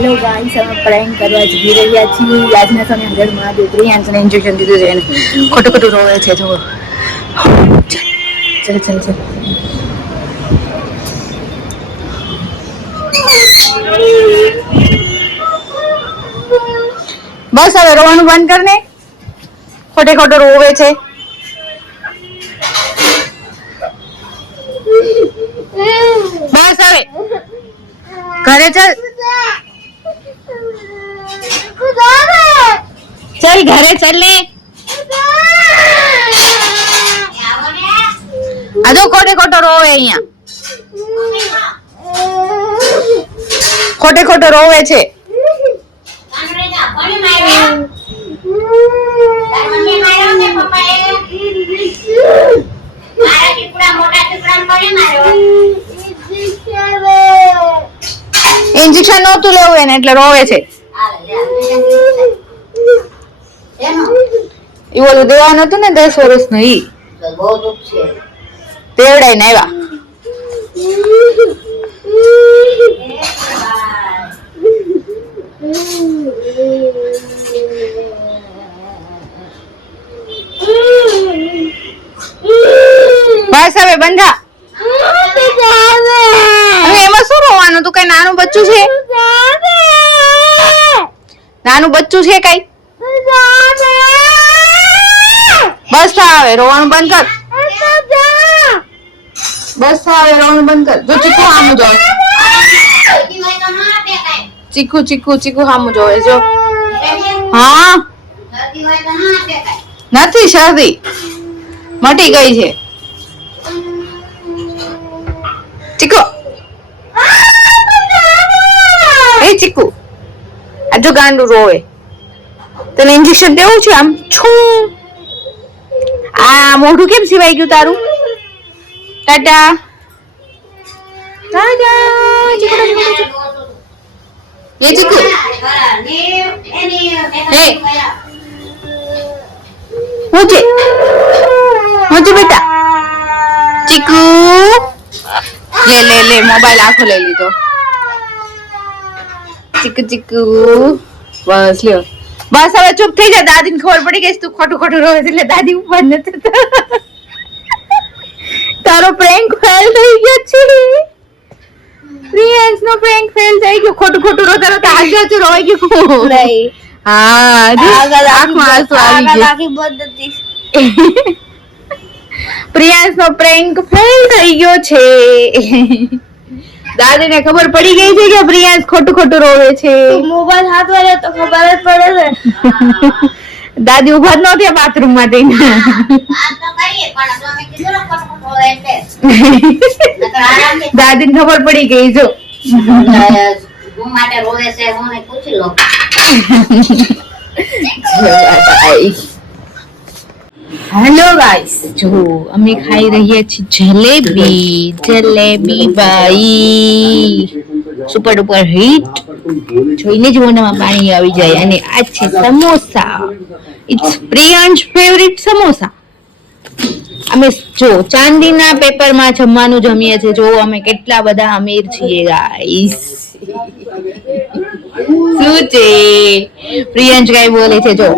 Hello guys, અમે prank કરવા જઈ રહ્યા છીએ. આજના સમય હજાર મહાદેવ પ્રિયાંશને ઇન્જેક્શન દીધું છે એને ખોટું ખોટું રોવે છે. જો ચલ ચલ ચલ બસ હવે રોવાનું બંધ કર ને. ખોટે ખોટો રોવે છે. બસ હવે ઘરે ચલ चल घरे चल ले. आजो खोटे खोटो रोवे અહીંયા ખોટે ખોટો રોવે છે. ઇન્જેક્શન નહોતું લેવું એને એટલે રોવે છે. એ ઓલું દેવાનું હતું ને 10 વર્ષનું ઈ તેવડાઈને આવ્યા. બસ હવે બંધા. હવે એમાં શું રોવાનું? તું કઈ નાનું બચ્ચું છે? નાનું બચ્ચું છે કઈ? બસ હવે રોવાનું બંધ કર. બસ હવે રોવાનું બંધ કર. જો ચીકુ હામું જોવે. ચીકુ ચીકુ ચીકુ હામું જોવે. જો હા નથી શરદી મટી ગઈ છે. ચીકુ એ ચીકુ આ જો ગાંડું રોવે. તને ઇન્જેક્શન દેવું છે? આમ છું આ મોઢું કેમ સિવાય ગયું તારું? ટાટા ટાટા. એ ચીકુ એ હું છે બેટા? ચીકુ લે લે લે મોબાઈલ આખો લઈ લીધો. ચીકુ ચીકુ બસ લ્યો. બસ હવે ચૂપ થઈ જા. દાદી ને ખબર પડી ગઈ તું ખોટું ખોટું રોવે એટલે દાદી ઉપર નથી. તારો પ્રેન્ક ફેલ થઈ ગયો છે. પ્રિયાંશ નો પ્રેન્ક ફેલ થઈ ગયો. ખોટું ખોટું રોતા રોતા આગળ જ રોઈ ગયું. નહીં હા આંખમાં આંસુ આવી ગયા. પ્રિયાંશ નો પ્રેન્ક ફેલ થઈ ગયો છે. દાદી ને ખબર પડી ગઈ છે કે પ્રિયાંશ ખોટું ખોટું રોવે છે. મોબાઈલ હાથમાં લે તો ખબર જ પડે છે. દાદી ઉભા જ નહોતી બાથરૂમ માં જઈને. દાદી ને ખબર પડી ગઈ. જો હેલો ગાઈસ, જો અમે ખાઈ રહ્યા છીએ જલેબી. જલેબી ભાઈ સુપર ડુપર હિટ. જોઈને જ મોઢામાં પાણી આવી જાય. અને આ છે સમોસા. It's Priyansh favourite samosa. અમે જો ચાંદીના પેપરમાં જમવાનું જમીએ છીએ. જો અમે કેટલા બધા અમીર છીએ ગાઈસ. શું છે? પ્રિયાંશ કઈ બોલે છે જો.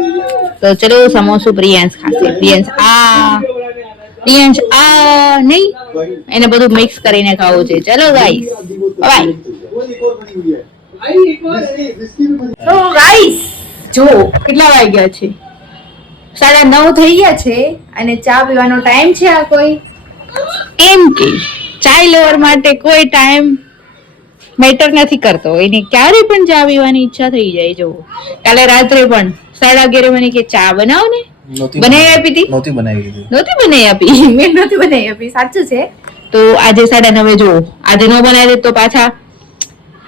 તો ચલો સમોસું પ્રિયાંશ ખાશે. પ્રિયાંશ આ નહીં, એને બધું મિક્સ કરીને ખાવું છે. ચલો ગાઈસ બાય. તો ગાઈસ જો કેટલા વાગ્યા છે? 9:30 થઈ ગયા છે. અને ચા પીવાનો ટાઈમ છે. આ કોઈ એમ કે ચાય લવર માટે કોઈ ટાઈમ મેટર નથી કરતો. એને ક્યારે પણ ચા પીવાની ઈચ્છા થઈ જાય. જો કાલે રાત્રે પણ 11:30 મને કે ચા બનાવ ને. બનાવી આપી હતી? નહોતી બનાવી આપી. મેં નહોતી બનાવી આપી. સાચું છે. તો આજે 9:30 જો આજે ન બનાવી દે તો પાછા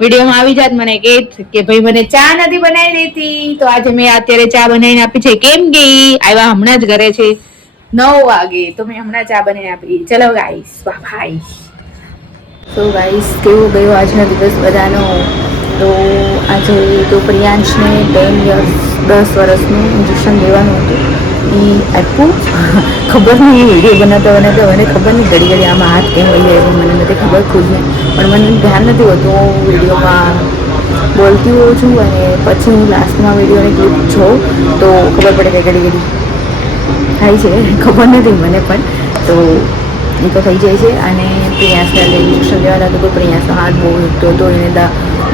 વિડીયોમાં આવી જાત મને કે ભાઈ મને ચા નથી બનાવી દેતી. તો આજે મેં અત્યારે ચા બનાવીને આપી છે. કેમ કે આવ્યા હમણાં જ ઘરે છે 9 વાગે. તો મેં હમણાં ચા બનાવીને આપી. ચલો ગાઈસ બાય. તો ગાઈસ કેવો ગયો આજનો દિવસ બધાનો? તો આજે તો પ્રિયાંશને 10 વર્ષનું ઇન્જેક્શન લેવાનું હતું. એ આપ્યું. ખબર નહીં વિડીયો બનાવતા મને ખબર નહીં ઘડી આમાં હાથ કેમ વહી જાય મને નથી ખબર ખુદને. પણ મને ધ્યાન નથી હોતું વિડીયોમાં બોલતી હોઉં છું અને પછી હું લાસ્ટમાં વિડીયોની ક્લિપ જોઉં તો ખબર પડે કે ઘડી ઘડી થાય છે, ખબર નથી મને પણ. તો એ તો થઈ જાય છે. અને પ્રિયાસને ઇન્જેક્શન લેવા લાગ્યો તો પ્રિયાસનો હાથ બહુ દુખતો હતો, એને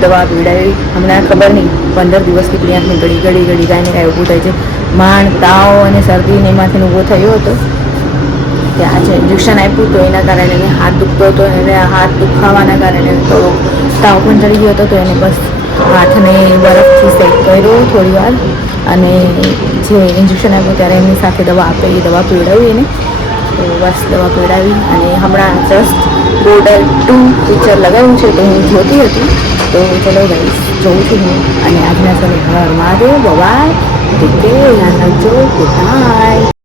દવા પીવડાવી. હમણાં ખબર નહીં 15 દિવસથી પ્રિયાસને ઘડી કાંઈ ને કાંઈ ઊભું થાય છે, માણ તાવ અને શરદીને એમાંથી ઊભો થયો હતો. કે આજે ઇન્જેક્શન આપ્યું તો એના કારણે એને હાથ દુખતો હતો, એને હાથ દુખાવાના કારણે થોડો તાવ પણ ચડી ગયો હતો. તો એને બસ હાથને બરફથી સેટ કર્યો થોડી વાર, અને જે ઇન્જેક્શન આપ્યું ત્યારે એમની સાથે દવા આપેલી, દવા પીવડાવી એને. તો બસ દવા પીવડાવી અને હમણાં જસ્ટ બોર્ડર 2 પિક્ચર લગાવ્યું છે તો હું જોતી હતી. તો ચલો ગાઈસ જોઉં છું હું. અને આજના સમય ઘરમાં મહાદેવ, બાય, ટેક કેર, યાદ રાખજો, ગુડ નાઇટ.